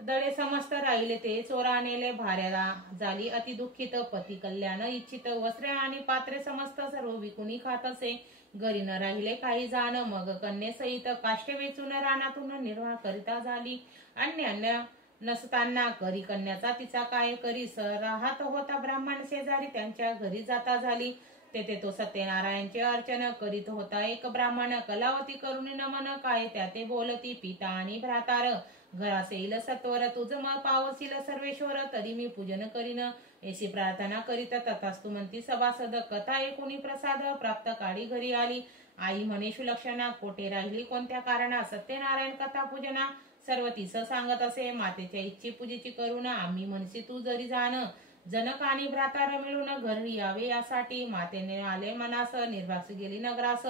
दळे समस्त राहिले ते चोरा नेले, भार्या झाली अति दुःखित, पती कल्याण इच्छित, वस्त्रे आणि पात्रे समस्त सर्व विकुणी खात असे, घरी न राहिले काही जाण, मग कन्ये सहित काष्टे वेचून रानातून निर्वाह करिता झाली, अन्य नसताना करी कन्याचा तिचा काय करी, राहत होता ब्राह्मण शेजारी त्यांच्या घरी जाता झाली, तेथे तो सत्यनारायणचे अर्चन करीत होता एक ब्राह्मण, कलावती करुणी नमन, काय त्या ते बोलती पिता आणि भ्रातार, घरास येईल सत्वर तुझ मग पावसील सर्वेश्वर, तरी मी पूजन करीन ऐशी प्रार्थना करीत, तथास्तु म्हणती सभासद, कथा ऐकुनी प्रसाद प्राप्त काळी घरी आली, आई म्हणे सुलक्षणा, कोठे राहिली कोणत्या कारणा, सत्यनारायण कथा पूजना सर्व तीस सांगत असे, मातेच्या इच्छे पूजेची करुणा आम्ही म्हणसी तू जरी जाण, जनक आणि भ्रातार मिळून घरी यावे यासाठी, मातेने आले मनास निर्वास गेली नगरास,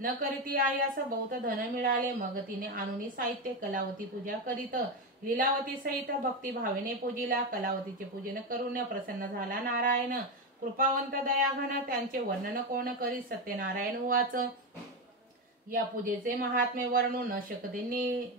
न करीती आई असं बहुत धन मिळाले, मग तिने आणूनी साहित्य कलावती पूजा करीत, लीलावती सहित भक्ती भावेने पूजिला, कलावतीचे पूजन करून प्रसन्न झाला नारायण, कृपावंत दयाघन त्यांचे वर्णन कोण करी, सत्यनारायण उवाच या पूजेचे महात्म्य वर्णू न शकते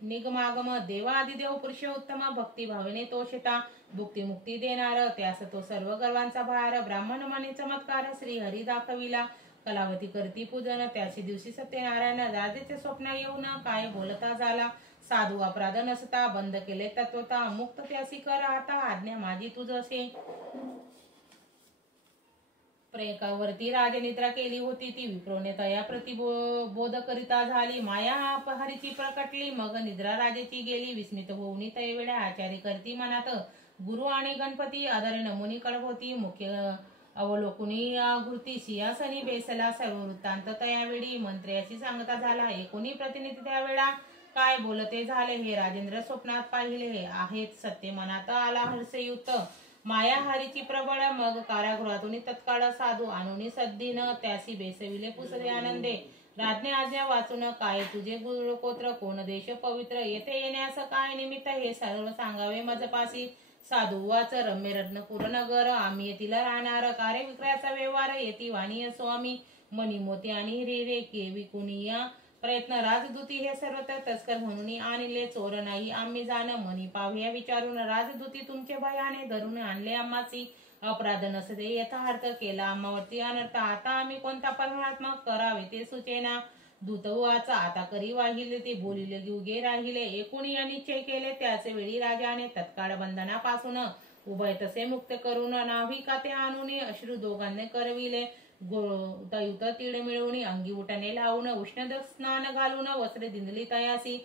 निगमागम, देवा आदिदेव पुरुष उत्तम, भक्ती भावेने तोषिता भुक्ती मुक्ती देणार, त्यास तो सर्व गर्वांचा भार, ब्राह्मण म्हणे चमत्कार श्री हरी दाखविला, कलावती करती पूजन, त्याची दिवशी सत्यनारायण राजेचे स्वप्न येऊन काय बोलता झाला, साधू अपराध नसता बंद केले तत्वता, मुक्त त्यासी कर आता आज्ञा माझी तुझसे, प्रेकावरती राजनिद्रा केली होती ती विप्रोने तया प्रतिबोध करिता झाली, माया हरीची प्रकटली, मग निद्रा राजेची गेली विस्मित होऊन तैवेळ्या आचार्य करती मनात, गुरु आणि गणपती आदरे नमुनी कळवती, मुख्य अवलोकुनी आकृती सिंहासनी बेसला, सर्व वृत्तांत तयावेळी मंत्र्याची सांगता झाला, एकोणी प्रतिनिधी त्यावेळा काय बोलते झाले, हे राजेंद्र स्वप्नात पाहिले आहेत सत्य मनात आला हर्षयुक्त, माया हरीची प्रबळ, मग कारागृहातून तत्काळ साधू आणून सद्दीन, त्यासी बेसविले पुसदे आनंदे, राज्ञा आज्ञा वाचून काय तुझे गुरुकोत्र, कोण देश पवित्र, येथे येण्यास काय निमित्त, हे सर्व सांगावे मजपासी, साधू वाच रम्य रत्नपूर नगर, आम्ही येथील राहणार, कार्य विक्रयाचा व्यवहार येती वाणी असो आम्ही, मणी मोती आणि हिरे के विकुनिया प्रयत्न, राजदूती हे सर्व तस्कर म्हणून आणले, चोर नाही आम्ही जाण, मनी पाहूया विचारून, राजदूती तुमचे भयाने धरून आणले आम्हासी, अपराध नसते यथार्थ केला आम्हावरती अनर्थ, आता आम्ही कोणता परमात्मा करावे ते सुचेना, दूत वाचा आता करी वाहिले ते बोलिले युगे राहिले, एकूणी अनिश्चय केले त्याचे वेळी राजाने, तत्काळ बंधनापासून उभय तसे मुक्त करून, नाभिका ते आणून अश्रू दोघांनी करविले, दयुत तीड मिळवून अंगी उठणे लावून, उष्ण स्नान घालून वस्त्रे दिंदली तयासी,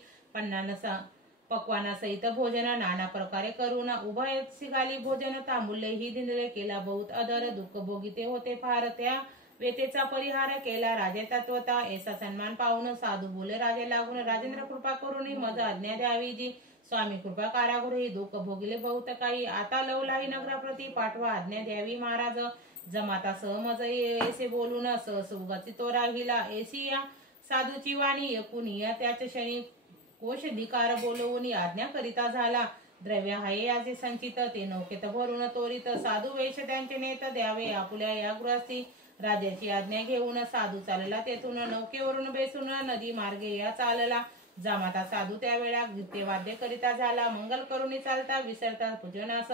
पक्वानासहित भोजन नाना प्रकारे करून, उभय सिगाली भोजन तांबुले ही दिंदले, केला बहुत अदर दुःख भोगिते होते फार, त्या वेतेचा परिहार केला राजे तत्वता, ऐसा सन्मान पाहून साधू बोले राजे लागून, राजेंद्र कृपा करून मज आज्ञा द्यावी जी, स्वामी कृपा कारागृही दुःख भोगिले बहुत काही, आता लवलाही नगराप्रती पाठवा आज्ञा द्यावी महाराज, जमाता सहमज ऐसे बोलून सहस उगाची तो राहिला, ऐसी या साधूची वाणी यकुनिया त्याच क्षणी कोश धिकार बोलवून आज्ञा करिता झाला, द्रव्य हाय याचे संचित ते नौकेत भरून तोरित, साधू वेश त्यांचे नेत द्यावे आपुल्या या गृहस्थी, राजाची आज्ञा घेऊन साधू चालला तेथून, नौकेवरून बेसून नदी मार्गे या चालला, जामाता साधू त्यावेळा गीतेवाद्य करिता झाला, मंगल करुणी चालता विसरता पूजनास,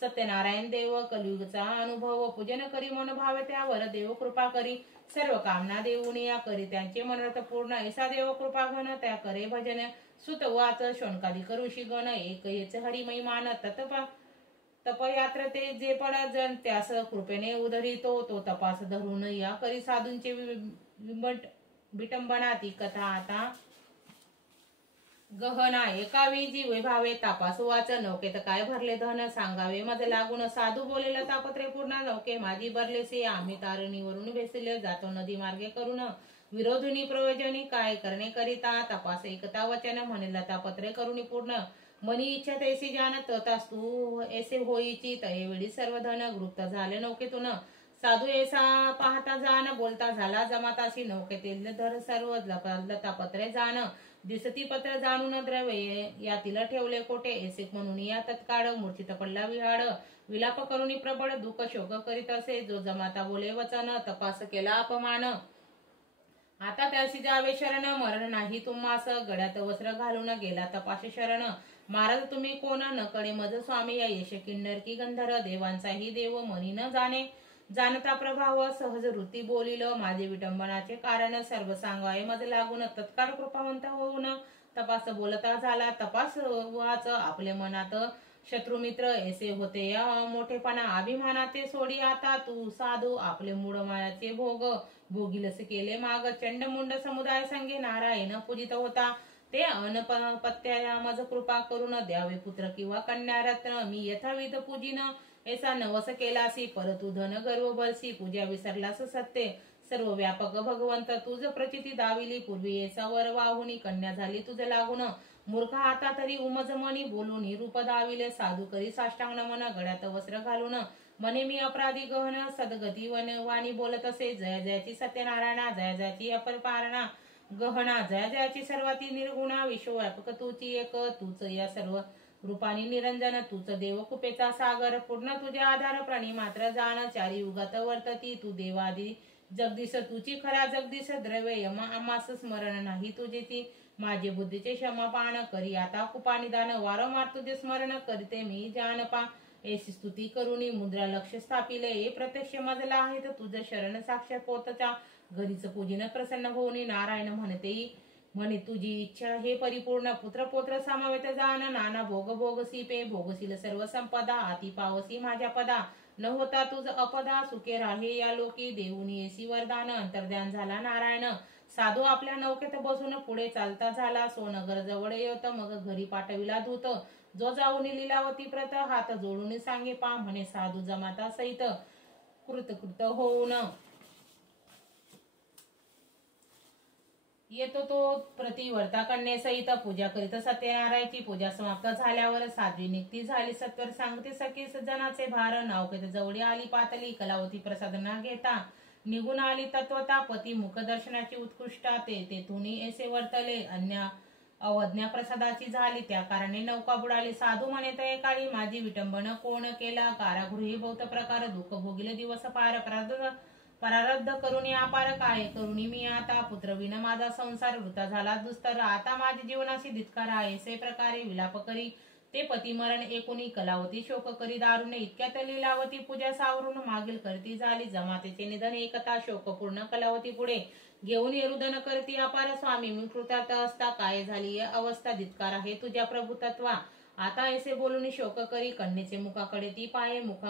सत्यनारायण देव कलियुगचा अनुभव, पूजन करी मन भावे त्यावर देव कृपा करी, सर्व कामना देऊन या करी त्यांचे मनोरथ पूर्ण, ऐसा देव कृपा घन त्या करे भजन, सुत वाच शोणकादी करुषी गण, एक येच हरिमय मान, तपयात्र ते जे पड जन त्यास कृपेने उधरितो, तो तपास धरून या करी साधूंचे विटंबना, ती कथा आता गहना, एकावी जी वैभावे तापासू वाच, नौकेत काय भरले धन सांगावे मज लागून, साधू बोलेला तापत्रे पूर्ण नौके माझी भरलेसे, आम्ही तारणीवरून बेसले जातो नदी मार्गे करून, विरोधुनी प्रयोजनी काय करणे करिता, तपास एकता वचन म्हणेल तापत्रे करुणी पूर्ण, मनी इच्छा तैसी जाण ततास्तू ऐसे होईची, तयवेळी सर्व धन गृप्त झाले नौकेतून, साधू ऐसा पाहता जाण बोलता झाला जमाताशी नौकेतील धर सर्व लतापत्रे जाण दिसती पत्र जाणून द्रव्य यातील ठेवले कोठे ऐसे म्हणून या तत्काळ मूर्छित पडला विहाड विलाप करून प्रबळ दुःख शोक करीत असे जो जमाता बोले वचन तपास केला अपमान आता त्याशी जावे शरण मरण नाही तुम्हास गड्यात वस्त्र घालून गेला तपास शरण महाराज तुम्ही कोण नकडे मज स्वामी या यश किन्नर की गंधर देवांचाही देव मनी न जाणे जाणता प्रभाव सहज वृत्ती बोलिल माझे विटंबनाचे कारण सर्व सांगाय मज लागून तत्काळ कृपावंत होऊन तपास बोलता झाला तपास वाच आपले मनात शत्रुमित्र ऐसे होते या मोठेपणा अभिमानाते सोडी आता तू साधू आपले मूळ मायाचे भोग भोगिलस केले माग चंडमुंड समुदाय संगे नारायण पूजित होता ते अनपत्या मज कृपा करून द्यावे पुत्र किंवा कन्या रत्न मी यथाविध पूजिन ऐसा नवस केलासी परतु धन गर्व बरसी पूजा विसरलास सत्य सर्व व्यापक भगवंत तुझ प्रचिती दाविली पूर्वी ऐसा वर वाहुनी कन्या झाली तुझ लागून मूर्ख आता तरी उमज मनी बोलून रूप दाविले साधू करी साष्टांग नमन गळ्यात वस्त्र घालून मने मी अपराधी गहन सदगती वाणी बोलत असे जय जयाची सत्यनारायणा जय जयाची अपरपारणा गहना जय जयाची सर्वाती निर्गुणा विश्वव्यापक तुची एक तूच या सर्व रूपानी निरंजन तूच देव कुपेचा सागर पूर्ण तुझे आधार प्राणी मात्र जाण चारी युगात वर्तती तू देवादी जगदीश तुची खरा जगदीश द्रव्य यम आमास स्मरण नाही तुझे ती माझे बुद्धीचे क्षमापान करी आता कुपानिदान वारंवार तुझे स्मरण करते मी जानपा ऐसी स्तुती करुणी मुद्रा लक्ष स्थापिले हे प्रत्यक्ष मजला आहे तर तुझं शरण साक्षात पोतचा घरीच पूजिन प्रसन्न होऊनी नारायण म्हणे तुझी इच्छा हे परिपूर्ण पुत्र पोत्र समवेत जाण नाना भोग भोगसी पे भोगशील सर्व संपदा आती पावसी माझ्या पदा न होता तुझ अपदा सुखे राहे या लोकी देऊनी येसी वरदान अंतर्ध्यान झाला नारायण साधू आपल्या नौकेत बसून पुढे चालता झाला सोनगर जवळ येत मग घरी पाठविला दूत जो जाऊन लीलावती प्रत हात जोडून सांगे पा म्हणे साधू जमाता सहित कृतकृत होऊन येतो तो प्रतिवर्ता कन्येसहित पूजा करीत सत्यनारायणाची पूजा समाप्त झाल्यावर साध्वी निघती झाली सत्वर सांगते सखी सज्जनाचे भार नावकेत जवळी आली पातली कलावती प्रसाद न घेता निघून आली तत्वता पती मुखदर्शनाची उत्कृष्टा तेथून ऐसे वर्तले अन्य अवज्ञा प्रसादाची झाली त्या कारणे नौका बुडाली साधू म्हणे ते काळी माझी विटंबन कोण केला कारागृही बहुत प्रकार दुःख भोगिले दिवस पार परारब्ध करून अपार काय करुणी मी आता पुत्रविन माझा संसार वृता झाला दुस्तर आता माझ्या जीवनाशी धिक्कार आहे असे प्रकारे विलाप करी ते पती मरण एकुणी कलावती शोक करी दारुणे इतक्यात लीलावती पूजा सावरून मागील करती झाली जमातेचे निधन एकता शोकपूर्ण कलावती पुढे घेऊन रुदन करती अपार स्वामी मी कृतात असता काय झाली अवस्था धिक्कार आहे तुझ्या प्रभुतत्वा आता ऐसे बोलून शोक करी कन्येचे मुखाकडे ती पाये मुख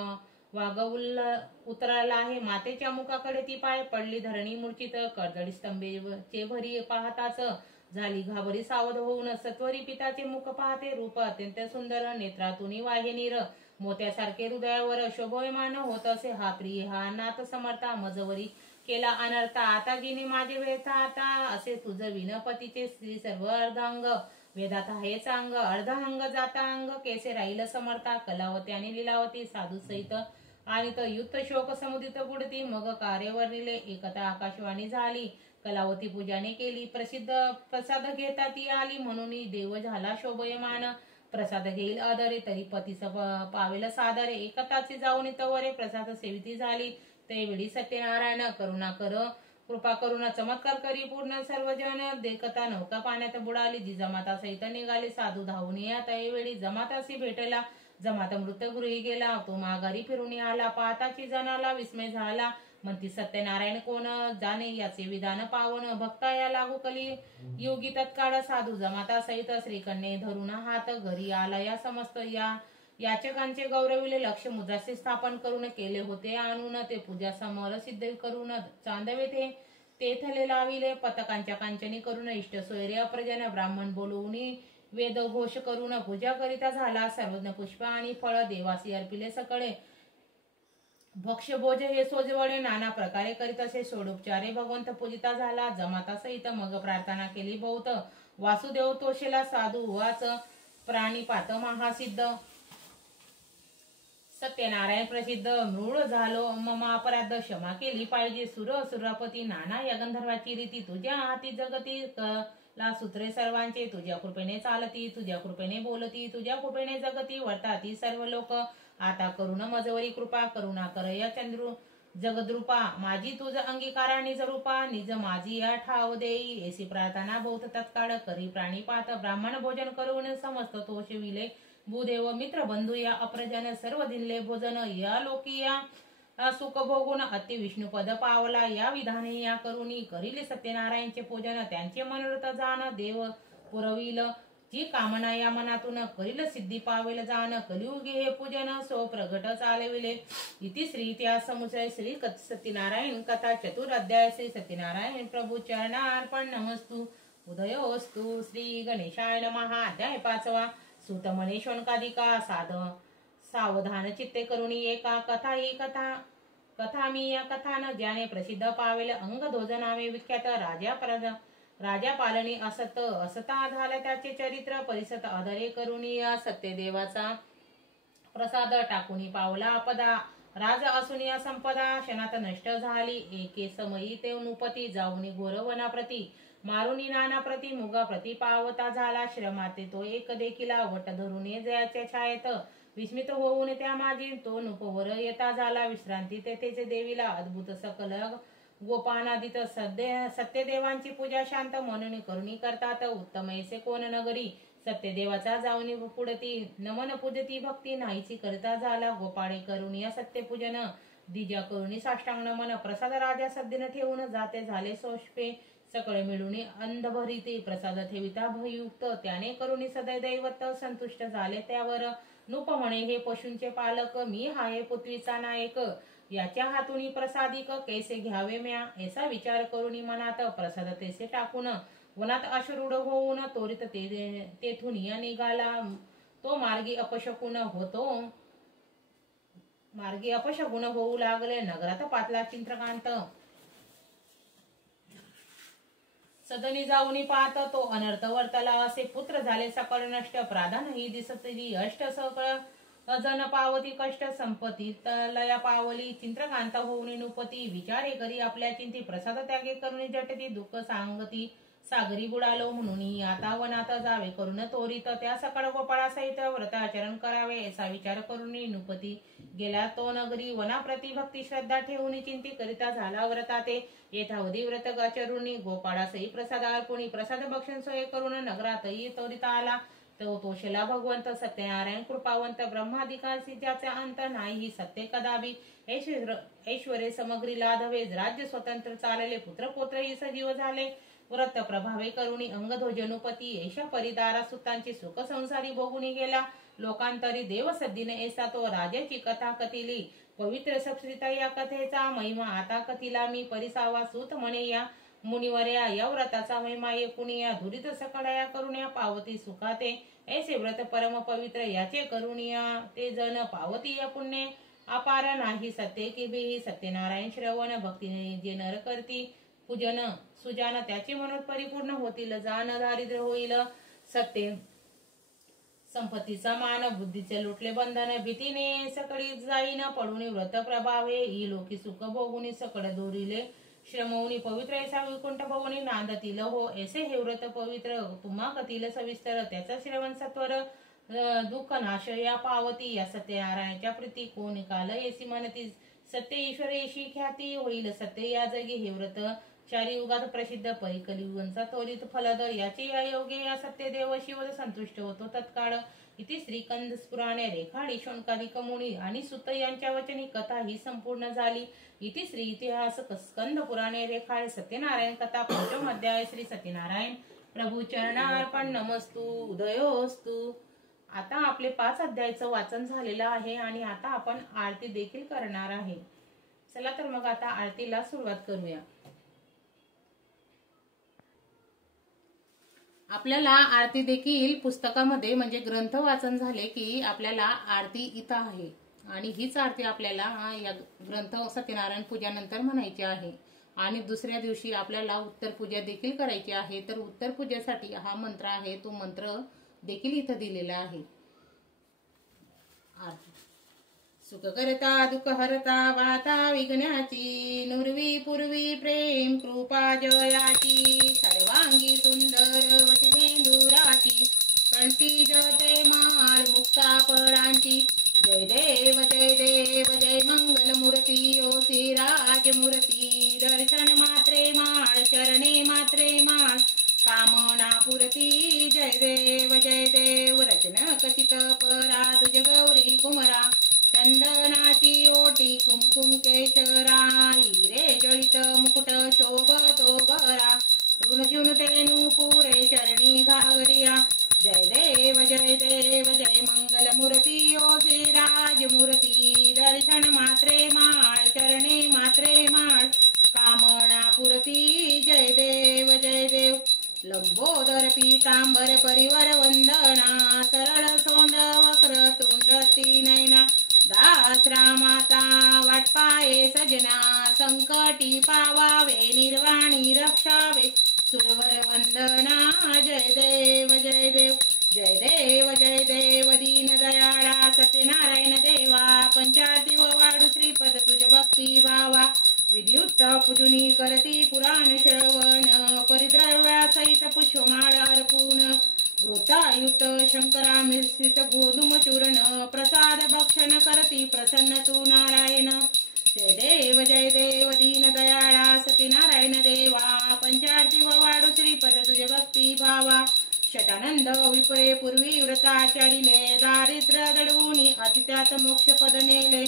वागवल उतराला आहे मातेच्या मुखाकडे ती पाय पडली धरणी मूर्छित कर्दळी स्तंभेचे भरी पाहताच झाली घाबरी सावध होऊन सत्वरी पिताचे मुख पाहते रूप अत्यंत सुंदर नेत्रातून वाहे नीर मोत्यासारखे हृदयावर शोभयमान होत असे हा प्रिय हा नाथ समर्था मजवरी केला अनर्था आता जिने माझे व्यथा आता असे तुझ विनपतीचे स्त्री सर्व अर्धांग वेदात आहेच अंग अर्धांग जाता अंग केसे राहील समर्था कलावती आणि लीलावती साधू सहित आणि तो युद्ध शोक समुदित बुडती मग कार्यवर्णिले एकता आकाशवाणी झाली कलावती पूजाने केली प्रसिद्ध प्रसाद घेता ती आली म्हणून देव झाला शोभयमान प्रसाद घेईल आदरे तरी पतीस पावेल सादरे एकताचे जाऊन तवरे प्रसाद सेविती झाली त्यावेळी सत्यनारायण करुणा कर कृपा करुणा चमत्कार करी पूर्ण सर्वजन देखता नौका पाण्यात बुडाली जी जमाता सहित निघाली साधू धावून या त्यावेळी जमाताशी भेटला जमात मृत गृही गेला तो माघारी फिरून आला पाहताची जनाला विस्मय झाला म्हणती सत्यनारायण कोण जाणे याचे विधान पावन भक्ता या लागू कली योगी तत्काळ साधू जमाता सहित श्रीकन्ये धरून हात घरी आला या समस्त या याचकांचे गौरविले लक्ष मुद्राचे स्थापन करून केले होते आणून ते पूजा समोर सिद्ध करून चांदवे ते तेथले लाविले पतकांच्या कांचनी करून इष्ट सोयरे अप्रजन ब्राह्मण बोलवून वेद घोष करून पूजा करिता झाला सर्वज्ञ पुष्प आणि फळ देवासी अर्पिले सकळे भक्ष भोज हे सोजवळे नाना प्रकारे करीत असे सोडोपचारे भगवंत पूजिता झाला जमाता सहित मग प्रार्थना केली बहुत वासुदेव तोषेला साधू वाच प्राणीपात महासिद्ध सत्यनारायण प्रसिद्ध मृळ झालो मम अपराध क्षमा केली पाहिजे. सुरापती नाना या गंधर्वाची रीती तुझ्या हाती जगती ला सूत्रे सर्वांचे तुझ्या कृपेने चालती. तुझ्या कृपेने बोलती तुझ्या कृपेने जगती वर्ताती सर्व लोक. आता करुण मजवरी कृपा करुणा कर या जगद्रूपा. माझी तुझ अंगीकारा निज रूपा निज माझी या ठाव देई. ऐसी प्रार्थना बहुत तत्काळ करी प्राणीपात. ब्राह्मण भोजन करून समस्त तोष विले. भूदेव मित्र बंधू या अप्रजन सर्व दिनले भोजन. या लोकी या सुख भोगून अति विष्णुपद पावला. या विधाने या करुणी करील सत्यनारायणचे पूजन. त्यांचे मनोरथ जाण देव पुरविल. जी कामना या मनातून करील सिद्धी पावेल जाण. कलियुगी हे पूजन सो प्रगट चालविले. इति श्री इतिहास समुचय श्री सत्यनारायण कथा चतुर अध्याय. श्री सत्यनारायण प्रभू चरणार्पण नमस्तु. उदयोस्तु. श्री गणेशाय नमः. अध्याय 5. सूत म्हणे शौनकादिका सावधान चित्ते करुणी एका कथा ही कथा मी या कथान ज्याने प्रसिद्ध पावेल. अंग ध्वज नावे विख्यात राजा पालनी असता झाला त्याचे चरित्र. परिसत आदरे करुणी या सत्यदेवाचा प्रसाद टाकुनी पावला आपदा. राज असुनी संपदा क्षणात नष्ट झाली. एके समयी ते नुपती जाऊनी घोर वनाप्रती. मारुनी नाना प्रती मुगा प्रती पावता झाला. श्रमाते तो एक देखिला वट धरून जयाच्या छायेत. विस्मित होऊन त्या माझी तो नुपवर येता झाला. विश्रांती तेथेचे देवीला अद्भुत सकल गोपानादित. सत्यदेवांची पूजा शांत मननी करुणी करतात. उत्तम ऐसे कोण नगरी सत्यदेवाचा जाऊनी पुढती. नमन पूजती भक्ती नाहीची करता झाला. गोपाळे करुणी सत्यपूजन दिजा करुणी साष्टांग नमन. प्रसाद राजा सद्दीन ठेवून जाते झाले सोष्पे. सकळ मिळून अंधभरिती प्रसाद ठेविता भयुक्त. त्याने करुणी सदैदैवत संतुष्ट झाले त्यावर. नूप म्हणे हे पशूंचे पालक मी हाय पृथ्वीचा नायक. याच्या हातून प्रसादिक कैसे घ्यावे म्या. ऐसा विचार करुणी मनात प्रसाद तेसे टाकून वनात अश्रूढ होऊन त्वरित तेथून निघाला. तो मार्गी अपशकुन होऊ लागले. नगरात पातला चित्रकांत सदनी जाऊनी पाहत तो अनर्थ वर्तला. असे पुत्र झाले सकळ नष्ट. प्राधान ही दिसती अष्ट सकळ अजन पावती कष्ट. संपत्ती लया पावली चित्रकांत होऊन नुपती. विचारे करी आपल्या चिंती प्रसाद त्यागे करुणी झटती. दुःख सांगती सागरी बुडालो म्हणून आता वनात जावे करून त्वरित. त्या सकळ गोपाळासहित व्रताचरण करावे असा विचार करून नुपती गेला तो नगरी. वनाप्रती भक्ती श्रद्धा ठेवून चिंती करिता झाला व्रताते. येथावधी व्रत आचरुणी गोपाळासही प्रसाद अर्पुणी. प्रसाद भक्षण सोय करून नगरातही त्वरित आला. तो तोषला भगवंत सत्यनारायण कृपावंत. ब्रह्माधिकासी ज्याचा अंत नाही सत्य कदाबी. ऐश्वर्य समग्री लाधवे राज्य स्वतंत्र चालले. पुत्र पौत्रही सजीव झाले. व्रत प्रभावे करुणी अंगध्वजनुपती. ऐशा परिदारा सुतांची सुख संसारी भोगुनी गेला. लोकांतरी देव सद्दीने ऐसा तो राजाची कथा कथिली. पवित्र सप्सिता या कथेचा महिमा आता कथिला मी. परिसावा सूत म्हणे या मुनिवर्या या व्रताचा महिमा ऐकुनिया. धुरित सकळया करुण्या पावती सुखाते. ऐसे व्रत परम पवित्र याचे करुणिया. ते जन पावती या पुण्य अपार नाही सत्य की बेही. सत्यनारायण श्रवण भक्तीने जे नर करती पूजन सुजान त्याचे मनोत परिपूर्ण होतील. जान दारिद्र्य होईल सत्य संपत्तीचा मान. बुद्धीचे लुटले बंधन भीतीने सकळी जाईन पडून. व्रत प्रभावे ही लोकी सुख भोगुनी सकळ दोरिले. श्रमवनी पवित्र ऐसा वैकुंठ भवनी नांदतील हो. ऐसे हे व्रत पवित्र तुम्हा कथील सविस्तर. त्याचा श्रवण सत्वर दुःख नाश या पावती. या सत्यनारायणाच्या प्रीती कोणी काल ऐसी म्हणती. सत्य ईश्वर ऐशी ख्याती होईल सत्य या जगी. हे व्रत चारी युगात प्रसिद्ध परिकलियुगांचा त्वरित फलद. याचे या योगे या सत्यदेव शिव संतुष्ट होतो तत्काळ. इति श्रीकंद पुराणे रेखाडी शौनकादिक मुनी आणि सुत यांच्या वचनी कथा ही संपूर्ण झाली. इति श्री इतिहास स्कंद पुराणे रेखाळे सत्यनारायण कथा 5वा अध्याय. श्री सत्यनारायण प्रभू चरणार्पण नमस्तु. उदयोस्तु. आता आपले 5 अध्यायचं वाचन झालेलं आहे आणि आता आपण आरती देखील करणार आहे. चला तर मग आता आरतीला सुरुवात करूया. आपल्याला आरती देखील पुस्तकामध्ये म्हणजे ग्रंथ वाचन झाले की आपल्याला आरती इथं आहे आणि हीच आरती आपल्याला या ग्रंथ सत्यनारायण पूजानंतर म्हणायची आहे. आणि दुसऱ्या दिवशी आपल्याला उत्तर पूजा देखील करायची आहे. तर उत्तर पूजेसाठी हा मंत्र आहे तो मंत्र देखील इथं दिलेला आहे. सुख करता दुःख हरता वाता विघ्नाची नुरवी पूर्वी प्रेम कृपा जयाची सर्वांगी सुंदर वटिधेंदुराची कंठी जते माळ मुक्ता फळांची जय देव जय मंगल मूर्ती ओ श्रीराज मूर्ती दर्शन मात्रे माळ चरणे मात्रे माळ कामना पुरती जय देव रचन कथित परा तुझ गौरी कुमरा चंदनाची ओटी कुमकुम केशरा हिरे जळित मुकुट शोभतो बरा ऋण तेनु पुरे चरणी घागरिया जय देव जय मंगल मूर्ती ओ श्रीराज मूर्ती दर्शन मात्रे माळ चरणे मात्रे माळ कामना पुरती जय देव लंबोदर पीतांबर परिवर वंदना सरळ सोंड वक्र तुंड तीनयना दास रामाता वाट पाये सजना संकटी पावावे निर्वाणी रक्षावे सुरवर वंदना जय देव दीन दयाळा सत्यनारायण देवा पंचाती व वाडू श्रीपद तुझ भक्ती भावा विधियुक्त पूजुनी करती पुराण श्रवण परिद्रव्या सहित पुष्पमाळ अर्पून घृतायुक्त शंकरा मिश्रित गोधूम चूर्ण प्रसाद भक्षण करती प्रसन्न तू नारायण जय देव दीन दयाळा सत्यनारायण देवा पंचाती व वाडू श्रीपद तुझ भक्ती भावा शतानंद विपरे पूर्वी व्रताचारिले दारिद्र्य दडवून अतित्यात मोक्ष पद नेले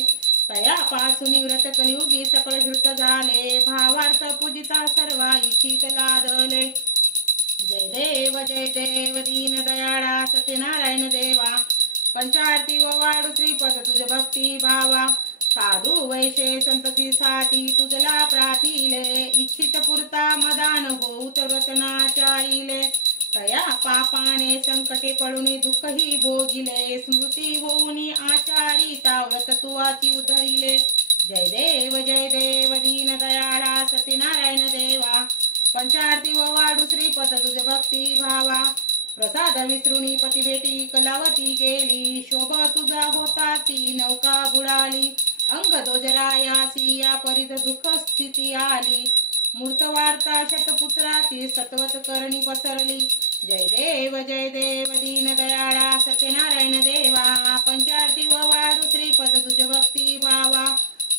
तयापासून व्रत कलियुगी सकळ धृत झाले भावार्थ पूजिता सर्वा इच्छित लादले जय देव दीन दयाळा सत्यनारायण देवा पंचारती व वाडू श्रीपद तुझ भक्ती भावा साधू वैशे संततीसाठी तुझला प्राथिले इच्छित पुरता मदान होऊत रत्नाचारिले तया पापाने संकटे पडून दुःखही भोगिले स्मृती होऊन आचारी ताव्रत तुवाची उधरिले जय देव दीन दयाळा सत्यनारायण देवा पंचारती व वाडू श्रीपद तुझ भक्ती भावा प्रसाद विसृणी पती भेटी कलावती गेली शोभ तुझा होता ती नौका बुडाली अंग दोजरायासी या परित दुःख स्थिती आली मूर्त वार्ता शतपुत्राती सत्वत करणी पसरली जय देव दीन दयाळा सत्यनारायण देवा पंचारती व वाडू श्रीपद तुझ भक्ती भावा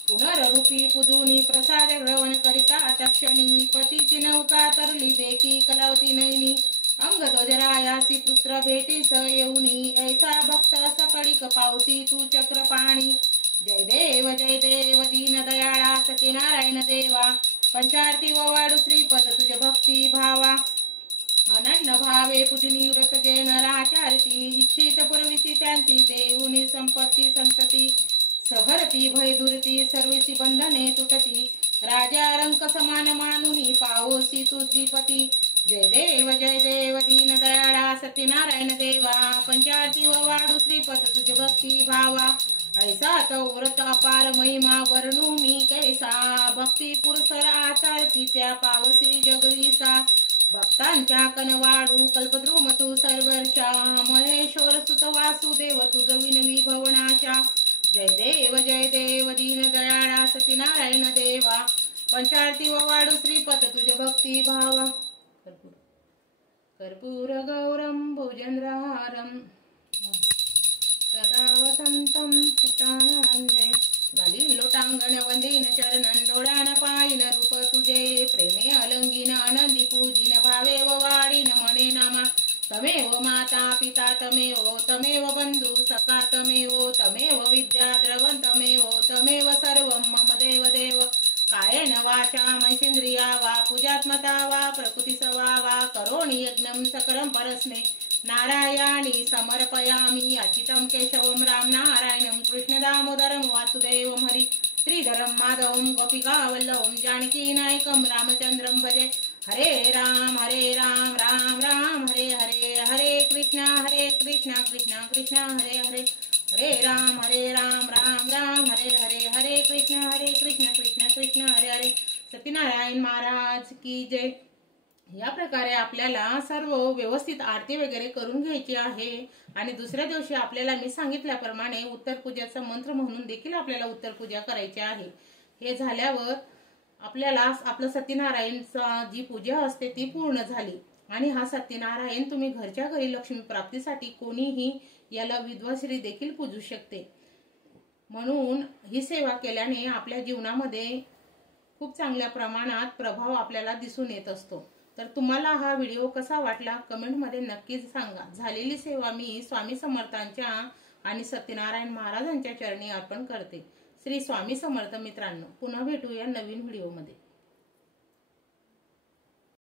पुनररूपी पुजुनी प्रसाद ग्रहण करिता तक्षणी पतीची नौका तरली देखी कलावती नैनी अंग ध्वजरायासी पुत्र भेटीस येऊनी ऐसा भक्त सकळीक पावसी तू चक्र पाणी जय देव दीन दयाळा सत्यनारायण देवा पंचारती व वाडू श्रीपद तुझ भक्ती भावा अनन्य भावे पूजनी व्रत जे नराचारती इच्छित पुरविसी त्यांची देऊनी संपत्ती संतती सहरती भय दुरती सर्वीसी बंधने तुटती राजा रंक समान मानुनी पावोसी तू श्रीपती जय देव दीन दयाळा सत्यनारायण देवा पंचारती व वाडू श्रीपद तुझ भक्ती भावा ऐसा तो व्रत अपार महिमा वर्णू मी कैसा भक्ती पुरसर आचारती त्या पावसी जगदीसा भक्तांच्या कनवाडू कल्पद्रुम तू सर्वर्षा महेश्वर सुत वासुदेव तुझ विनवी भवनाशा जय देव दीन दयाळा सत्यनारायण देवा पंचारती व वाडू श्रीपद तुझ भक्ती भावा कर्पूर गौरम भुजंद्रहारम सदा वसंतम सतानंदे घालीन लोटांगण वंदीन चरणन डोळ्यान पायीन रूप तुझे प्रेमे अलंगीन आनंदी पूजिन भावे व वाडीन म्हणे नामा तमेव माता पिता तमेव बंधू सखा तमेव विद्या द्रवं तमेव सर्वं मम देव कायेन वाचा मनसेंद्रिया वा पूजात्मता वा प्रकृतिसवा वा करोणि यज्ञं सकलं परस्मै नारायणी समर्पयामि अच्युतं केशवं राम नारायणं कृष्ण दामोदरं वासुदेवं हरि श्रीधरं माधवं गोपिकावल्लभं जानकी नायकं रामचंद्रं भजे हरे राम राम राम हरे हरे हरे कृष्णा कृष्णा कृष्णा हरे हरे हरे राम राम राम हरे हरे हरे कृष्णा कृष्णा कृष्णा हरे हरे सत्यनारायण महाराज की जय। या प्रकारे आपल्याला सर्व व्यवस्थित आरती वगैरे करून घ्यायची आहे आणि दुसऱ्या दिवशी आपल्याला मी सांगितल्याप्रमाणे उत्तर पूजेचा मंत्र म्हणून देखील आपल्याला उत्तर पूजा करायची आहे। हे झाल्यावर आपल्याला आपलं सत्यनारायणचा जी पूजा असते ती पूर्ण झाली आणि हा सत्यनारायण तुम्ही घरच्या घरी लक्ष्मी प्राप्तीसाठी कोणीही याला विधवा स्त्री देखील पूजू शकते। म्हणून ही सेवा केल्याने आपल्या जीवनामध्ये खूप चांगल्या प्रमाणात प्रभाव आपल्याला दिसून येत असतो। तर तुम्हाला हा व्हिडिओ कसा वाटला कमेंटमध्ये नक्कीच सांगा। झालेली सेवा मी स्वामी समर्थांच्या आणि सत्यनारायण महाराजांच्या चरणी अर्पण करते। श्री स्वामी समर्थ मित्रांनो, पुन्हा भेटूया नवीन व्हिडिओमध्ये।